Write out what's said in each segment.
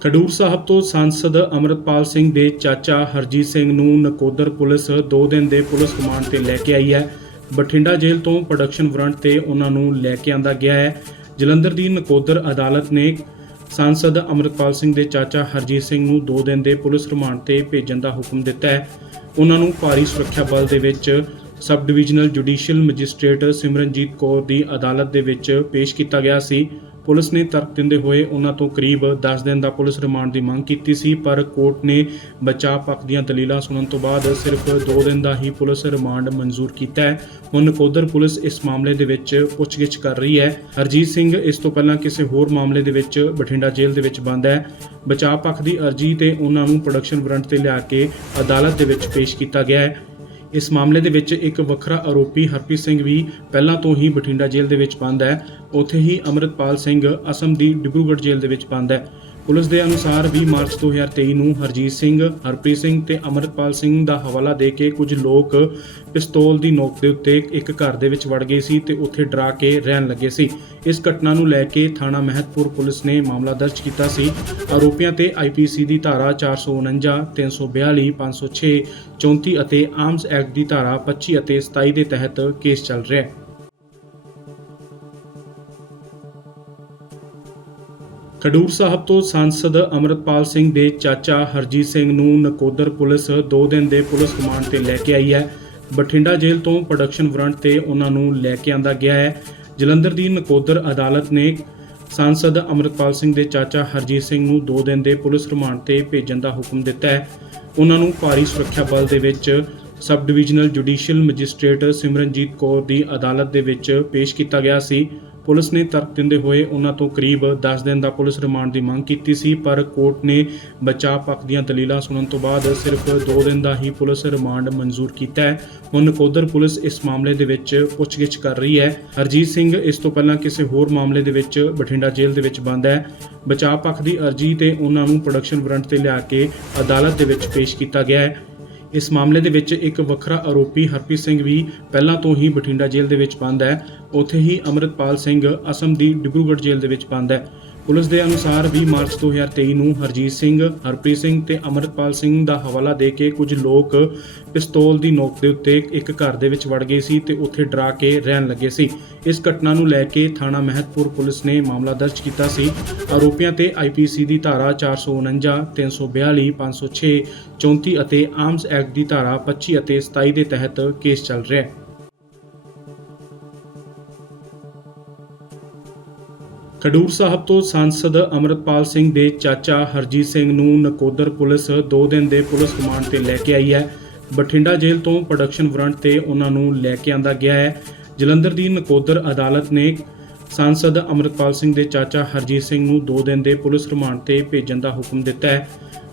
ਖਡੂਰ ਸਾਹਿਬ ਤੋਂ ਸੰਸਦ ਅਮਰਤਪਾਲ ਸਿੰਘ ਦੇ ਚਾਚਾ ਹਰਜੀਤ ਸਿੰਘ ਨੂੰ ਨਕੋਦਰ ਪੁਲਿਸ 2 ਦਿਨ ਦੇ ਪੁਲਿਸ ਰਿਮਾਂਡ ਤੇ ਲੈ ਕੇ ਆਈ ਹੈ। ਬਠਿੰਡਾ ਜੇਲ੍ਹ ਤੋਂ ਪ੍ਰੋਡਕਸ਼ਨ ਵਾਰੰਟ ਤੇ ਉਹਨਾਂ ਨੂੰ ਲੈ ਕੇ ਆਂਦਾ ਗਿਆ ਹੈ। ਜਲੰਧਰ ਦੀ ਨਕੋਦਰ ਅਦਾਲਤ ਨੇ ਸੰਸਦ ਅਮਰਤਪਾਲ ਸਿੰਘ ਦੇ ਚਾਚਾ ਹਰਜੀਤ ਸਿੰਘ ਨੂੰ 2 ਦਿਨ ਦੇ ਪੁਲਿਸ ਰਿਮਾਂਡ ਤੇ ਭੇਜਣ ਦਾ ਹੁਕਮ ਦਿੱਤਾ ਹੈ। ਉਹਨਾਂ ਨੂੰ ਭਾਰੀ ਸੁਰੱਖਿਆ ਬਲ ਦੇ ਵਿੱਚ sub divisional judicial magistrate Simranjeet Kaur ਦੀ ਅਦਾਲਤ ਦੇ ਵਿੱਚ ਪੇਸ਼ ਕੀਤਾ ਗਿਆ ਸੀ। ਪੁਲਿਸ ਨੇ ਤਰਕ ਦਿੰਦੇ ਹੋਏ ਉਹਨਾਂ ਤੋਂ ਕਰੀਬ 10 ਦਿਨ ਦਾ ਪੁਲਿਸ ਰਿਮਾਂਡ ਦੀ ਮੰਗ ਕੀਤੀ ਸੀ, ਪਰ ਕੋਰਟ ਨੇ ਬਚਾਅ ਪੱਖ ਦੀਆਂ ਦਲੀਲਾਂ ਸੁਣਨ ਤੋਂ ਬਾਅਦ ਸਿਰਫ 2 ਦਿਨ ਦਾ ਹੀ ਪੁਲਿਸ ਰਿਮਾਂਡ ਮਨਜ਼ੂਰ ਕੀਤਾ ਹੈ। ਹੁਣ ਨਕੋਦਰ ਪੁਲਿਸ ਇਸ ਮਾਮਲੇ ਦੇ ਵਿੱਚ ਪੁੱਛਗਿੱਛ ਕਰ ਰਹੀ ਹੈ। ਹਰਜੀਤ ਸਿੰਘ ਇਸ ਤੋਂ ਪਹਿਲਾਂ ਕਿਸੇ ਹੋਰ ਮਾਮਲੇ ਦੇ ਵਿੱਚ ਬਠਿੰਡਾ ਜੇਲ੍ਹ ਦੇ ਵਿੱਚ ਬੰਦ ਹੈ। ਬਚਾਅ ਪੱਖ ਦੀ ਅਰਜ਼ੀ ਤੇ ਉਹਨਾਂ ਨੂੰ ਪ੍ਰੋਡਕਸ਼ਨ ਵਾਰੰਟ ਤੇ ਲਿਆ ਕੇ ਅਦਾਲਤ ਦੇ ਵਿੱਚ ਪੇਸ਼ ਕੀਤਾ ਗਿਆ ਹੈ। ਇਸ ਮਾਮਲੇ ਦੇ ਵਿੱਚ ਇੱਕ ਵੱਖਰਾ ਆਰੋਪੀ ਹਰਪ੍ਰੀਤ ਸਿੰਘ ਵੀ ਪਹਿਲਾਂ ਤੋਂ ਹੀ ਬਠਿੰਡਾ ਜੇਲ੍ਹ ਦੇ ਵਿੱਚ ਬੰਦ ਹੈ। ਉੱਥੇ ਹੀ ਅਮਰਿਤਪਾਲ ਸਿੰਘ ਅਸਮ ਦੀ ਡਿਬਰੂਗੜ੍ਹ ਜੇਲ੍ਹ ਦੇ ਵਿੱਚ ਬੰਦ ਹੈ। ਪੁਲਿਸ ਦੇ ਅਨੁਸਾਰ 20 ਮਾਰਚ 2023 ਨੂੰ ਹਰਜੀਤ ਸਿੰਘ, ਹਰਪ੍ਰੀਤ ਸਿੰਘ ਤੇ ਅਮਰਿਤਪਾਲ ਸਿੰਘ ਦਾ ਹਵਾਲਾ ਦੇ ਕੇ ਕੁਝ ਲੋਕ ਪਿਸਤੌਲ ਦੀ ਨੋਕ ਦੇ ਉੱਤੇ ਇੱਕ ਘਰ ਦੇ ਵਿੱਚ ਵੜ ਗਏ ਸੀ ਤੇ ਉੱਥੇ ਡਰਾ ਕੇ ਰਹਿਣ ਲੱਗੇ ਸੀ। ਇਸ ਘਟਨਾ ਨੂੰ ਲੈ ਕੇ ਥਾਣਾ ਮਹਿਤਪੁਰ ਪੁਲਿਸ ਨੇ ਮਾਮਲਾ ਦਰਜ ਕੀਤਾ ਸੀ। ਆਰੋਪੀਆਂ ਤੇ ਆਈਪੀਸੀ ਦੀ ਧਾਰਾ 449 342 506 34 ਅਤੇ ਆਰਮਸ ਐਕਟ ਦੀ ਧਾਰਾ 25 ਅਤੇ 27 ਦੇ ਤਹਿਤ ਕੇਸ ਚੱਲ ਰਿਹਾ ਹੈ। ਖਡੂਰ ਸਾਹਿਬ ਤੋਂ ਸੰਸਦ ਅਮਰਤਪਾਲ ਸਿੰਘ ਦੇ ਚਾਚਾ ਹਰਜੀਤ ਸਿੰਘ ਨੂੰ ਨਕੋਦਰ ਪੁਲਿਸ 2 ਦਿਨ ਦੇ ਪੁਲਿਸ ਰਿਮਾਂਡ ਤੇ ਲੈ ਕੇ ਆਈ ਹੈ। ਬਠਿੰਡਾ ਜੇਲ੍ਹ ਤੋਂ ਪ੍ਰੋਡਕਸ਼ਨ ਵਾਰੰਟ ਤੇ ਉਹਨਾਂ ਨੂੰ ਲੈ ਕੇ ਆਂਦਾ ਗਿਆ ਹੈ। ਜਲੰਧਰ ਦੀ ਨਕੋਦਰ ਅਦਾਲਤ ਨੇ ਸੰਸਦ ਅਮਰਤਪਾਲ ਸਿੰਘ ਦੇ ਚਾਚਾ ਹਰਜੀਤ ਸਿੰਘ ਨੂੰ 2 ਦਿਨ ਦੇ ਪੁਲਿਸ ਰਿਮਾਂਡ ਤੇ ਭੇਜਣ ਦਾ ਹੁਕਮ ਦਿੱਤਾ ਹੈ। ਉਹਨਾਂ ਨੂੰ ਭਾਰੀ ਸੁਰੱਖਿਆ ਬਲ ਦੇ ਵਿੱਚ sub divisional judicial magistrate Simranjeet Kaur ਦੀ ਅਦਾਲਤ ਦੇ ਵਿੱਚ ਪੇਸ਼ ਕੀਤਾ ਗਿਆ ਸੀ। ਪੁਲਿਸ ਨੇ ਤਰਕ ਦਿੰਦੇ ਹੋਏ ਉਹਨਾਂ ਤੋਂ ਕਰੀਬ 10 ਦਿਨ ਦਾ ਪੁਲਿਸ ਰਿਮਾਂਡ ਦੀ ਮੰਗ ਕੀਤੀ ਸੀ, ਪਰ ਕੋਰਟ ਨੇ ਬਚਾਅ ਪੱਖ ਦੀਆਂ ਦਲੀਲਾਂ ਸੁਣਨ ਤੋਂ ਬਾਅਦ ਸਿਰਫ 2 ਦਿਨ ਦਾ ਹੀ ਪੁਲਿਸ ਰਿਮਾਂਡ ਮਨਜ਼ੂਰ ਕੀਤਾ ਹੈ। ਹੁਣ ਨਕੋਦਰ ਪੁਲਿਸ ਇਸ ਮਾਮਲੇ ਦੇ ਵਿੱਚ ਪੁੱਛਗਿੱਛ ਕਰ ਰਹੀ ਹੈ। ਹਰਜੀਤ ਸਿੰਘ ਇਸ ਤੋਂ ਪਹਿਲਾਂ ਕਿਸੇ ਹੋਰ ਮਾਮਲੇ ਦੇ ਵਿੱਚ ਬਠਿੰਡਾ ਜੇਲ੍ਹ ਦੇ ਵਿੱਚ ਬੰਦ ਹੈ। ਬਚਾਅ ਪੱਖ ਦੀ ਅਰਜ਼ੀ ਤੇ ਉਹਨਾਂ ਨੂੰ ਪ੍ਰੋਡਕਸ਼ਨ ਵਾਰੰਟ ਤੇ ਲਿਆ ਕੇ ਅਦਾਲਤ ਦੇ ਵਿੱਚ ਪੇਸ਼ ਕੀਤਾ ਗਿਆ ਹੈ। ਇਸ ਮਾਮਲੇ ਦੇ ਵਿੱਚ ਇੱਕ ਵੱਖਰਾ ਆਰੋਪੀ ਹਰਪ੍ਰੀਤ ਸਿੰਘ ਵੀ ਪਹਿਲਾਂ ਤੋਂ ਹੀ ਬਠਿੰਡਾ ਜੇਲ੍ਹ ਦੇ ਵਿੱਚ ਬੰਦ ਹੈ। ਉੱਥੇ ਹੀ ਅਮਰਿਤਪਾਲ ਸਿੰਘ ਅਸਮ ਦੀ ਡਿਬਰੂਗੜ੍ਹ ਜੇਲ੍ਹ ਦੇ ਵਿੱਚ ਬੰਦ ਹੈ। ਪੁਲਿਸ ਦੇ ਅਨੁਸਾਰ 20 ਮਾਰਚ 2023 ਨੂੰ ਹਰਜੀਤ ਸਿੰਘ, ਹਰਪ੍ਰੀਤ ਸਿੰਘ ਤੇ ਅਮਰਿਤਪਾਲ ਸਿੰਘ ਦਾ ਹਵਾਲਾ ਦੇ ਕੇ ਕੁਝ ਲੋਕ ਪਿਸਤੌਲ ਦੀ ਨੋਕ ਦੇ ਉੱਤੇ ਇੱਕ ਘਰ ਦੇ ਵਿੱਚ ਵੜ ਗਏ ਸੀ ਤੇ ਉੱਥੇ ਡਰਾ ਕੇ ਰਹਿਣ ਲੱਗੇ ਸੀ। ਇਸ ਘਟਨਾ ਨੂੰ ਲੈ ਕੇ ਥਾਣਾ ਮਹਿਤਪੁਰ ਪੁਲਿਸ ਨੇ ਮਾਮਲਾ ਦਰਜ ਕੀਤਾ ਸੀ। ਆਰੋਪੀਆਂ ਤੇ ਆਈਪੀਸੀ ਦੀ ਧਾਰਾ 449 342 506 34 ਅਤੇ ਆਰਮਸ ਐਕਟ ਦੀ ਧਾਰਾ 25 ਅਤੇ 27 ਦੇ ਤਹਿਤ ਕੇਸ ਚੱਲ ਰਿਹਾ ਹੈ। ਖਡੂਰ ਸਾਹਿਬ ਤੋਂ ਸੰਸਦ ਅਮਰਤਪਾਲ ਸਿੰਘ ਦੇ ਚਾਚਾ ਹਰਜੀਤ ਸਿੰਘ ਨੂੰ ਨਕੋਦਰ ਪੁਲਿਸ 2 ਦਿਨ ਦੇ ਪੁਲਿਸ ਰਿਮਾਂਡ ਤੇ ਲੈ ਕੇ ਆਈ ਹੈ। ਬਠਿੰਡਾ ਜੇਲ੍ਹ ਤੋਂ ਪ੍ਰੋਡਕਸ਼ਨ ਵਾਰੰਟ ਤੇ ਉਹਨਾਂ ਨੂੰ ਲੈ ਕੇ ਆਂਦਾ ਗਿਆ ਹੈ। ਜਲੰਧਰ ਦੀ ਨਕੋਦਰ ਅਦਾਲਤ ਨੇ ਸੰਸਦ ਅਮਰਤਪਾਲ ਸਿੰਘ ਦੇ ਚਾਚਾ ਹਰਜੀਤ ਸਿੰਘ ਨੂੰ 2 ਦਿਨ ਦੇ ਪੁਲਿਸ ਰਿਮਾਂਡ ਤੇ ਭੇਜਣ ਦਾ ਹੁਕਮ ਦਿੱਤਾ ਹੈ।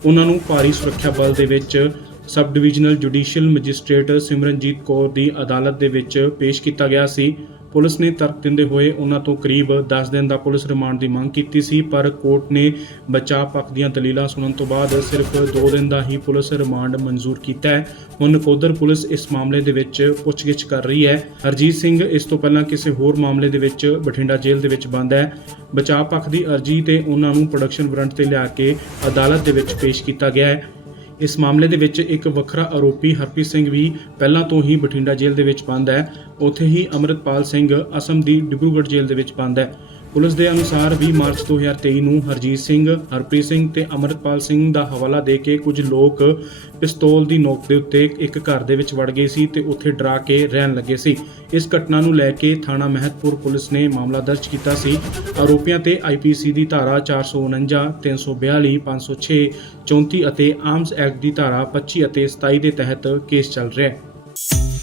ਉਹਨਾਂ ਨੂੰ ਭਾਰੀ ਸੁਰੱਖਿਆ ਬਲ ਦੇ ਵਿੱਚ sub divisional judicial magistrate Simranjeet Kaur ਦੀ ਅਦਾਲਤ ਦੇ ਵਿੱਚ ਪੇਸ਼ ਕੀਤਾ ਗਿਆ ਸੀ। ਪੁਲਿਸ ਨੇ ਤਰਕ ਦਿੰਦੇ ਹੋਏ ਉਹਨਾਂ ਤੋਂ ਕਰੀਬ 10 ਦਿਨ ਦਾ ਪੁਲਿਸ ਰਿਮਾਂਡ ਦੀ ਮੰਗ ਕੀਤੀ ਸੀ, ਪਰ ਕੋਰਟ ਨੇ ਬਚਾਅ ਪੱਖ ਦੀਆਂ ਦਲੀਲਾਂ ਸੁਣਨ ਤੋਂ ਬਾਅਦ ਸਿਰਫ 2 ਦਿਨ ਦਾ ਹੀ ਪੁਲਿਸ ਰਿਮਾਂਡ ਮਨਜ਼ੂਰ ਕੀਤਾ ਹੈ। ਹੁਣ ਨਕੋਦਰ ਪੁਲਿਸ ਇਸ ਮਾਮਲੇ ਦੇ ਵਿੱਚ ਪੁੱਛਗਿੱਛ ਕਰ ਰਹੀ ਹੈ। ਹਰਜੀਤ ਸਿੰਘ ਇਸ ਤੋਂ ਪਹਿਲਾਂ ਕਿਸੇ ਹੋਰ ਮਾਮਲੇ ਦੇ ਵਿੱਚ ਬਠਿੰਡਾ ਜੇਲ੍ਹ ਦੇ ਵਿੱਚ ਬੰਦ ਹੈ। ਬਚਾਅ ਪੱਖ ਦੀ ਅਰਜ਼ੀ ਤੇ ਉਹਨਾਂ ਨੂੰ ਪ੍ਰੋਡਕਸ਼ਨ ਵਾਰੰਟ ਤੇ ਲਿਆ ਕੇ ਅਦਾਲਤ ਦੇ ਵਿੱਚ ਪੇਸ਼ ਕੀਤਾ ਗਿਆ ਹੈ। ਇਸ ਮਾਮਲੇ ਦੇ ਵਿੱਚ ਇੱਕ ਵੱਖਰਾ ਆਰੋਪੀ ਹਰਪ੍ਰੀਤ ਸਿੰਘ ਵੀ ਪਹਿਲਾਂ ਤੋਂ ਹੀ ਬਠਿੰਡਾ ਜੇਲ੍ਹ ਦੇ ਵਿੱਚ ਬੰਦ ਹੈ। ਉੱਥੇ ਹੀ ਅਮਰਿਤਪਾਲ ਸਿੰਘ ਅਸਮ ਦੀ ਡਿਬਰੂਗੜ੍ਹ ਜੇਲ੍ਹ ਦੇ ਵਿੱਚ ਬੰਦ ਹੈ। ਪੁਲਿਸ ਦੇ ਅਨੁਸਾਰ 20 ਮਾਰਚ 2023 ਨੂੰ ਹਰਜੀਤ ਸਿੰਘ, ਹਰਪ੍ਰੀਤ ਸਿੰਘ ਤੇ ਅਮਰਿਤਪਾਲ ਸਿੰਘ ਦਾ ਹਵਾਲਾ ਦੇ ਕੇ ਕੁਝ ਲੋਕ ਪਿਸਤੌਲ ਦੀ ਨੋਕ ਦੇ ਉੱਤੇ ਇੱਕ ਘਰ ਦੇ ਵਿੱਚ ਵੜ ਗਏ ਸੀ ਤੇ ਉੱਥੇ ਡਰਾ ਕੇ ਰਹਿਣ ਲੱਗੇ ਸੀ। ਇਸ ਘਟਨਾ ਨੂੰ ਲੈ ਕੇ ਥਾਣਾ ਮਹਿਤਪੁਰ ਪੁਲਿਸ ਨੇ ਮਾਮਲਾ ਦਰਜ ਕੀਤਾ ਸੀ। ਆਰੋਪੀਆਂ ਤੇ ਆਈਪੀਸੀ ਦੀ ਧਾਰਾ 449 342 506 34 ਅਤੇ ਆਰਮਸ ਐਕਟ ਦੀ ਧਾਰਾ 25 ਅਤੇ 27 ਦੇ ਤਹਿਤ ਕੇਸ ਚੱਲ ਰਿਹਾ ਹੈ।